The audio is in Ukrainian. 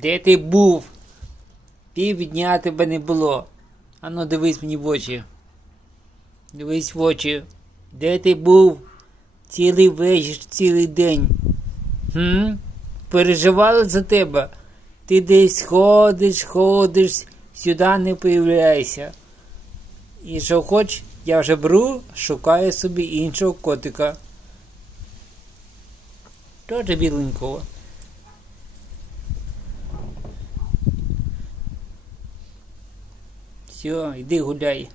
Де ти був? Півдня тебе не було. Ану, дивись мені в очі. Дивись в очі. Де ти був? Цілий вечір, цілий день. Хм? Переживали за тебе. Ти десь ходиш, ходиш, сюди не появляйся. І що хоч, я вже беру, шукаю собі іншого котика. Тоже біленького. Все, йди гуляй.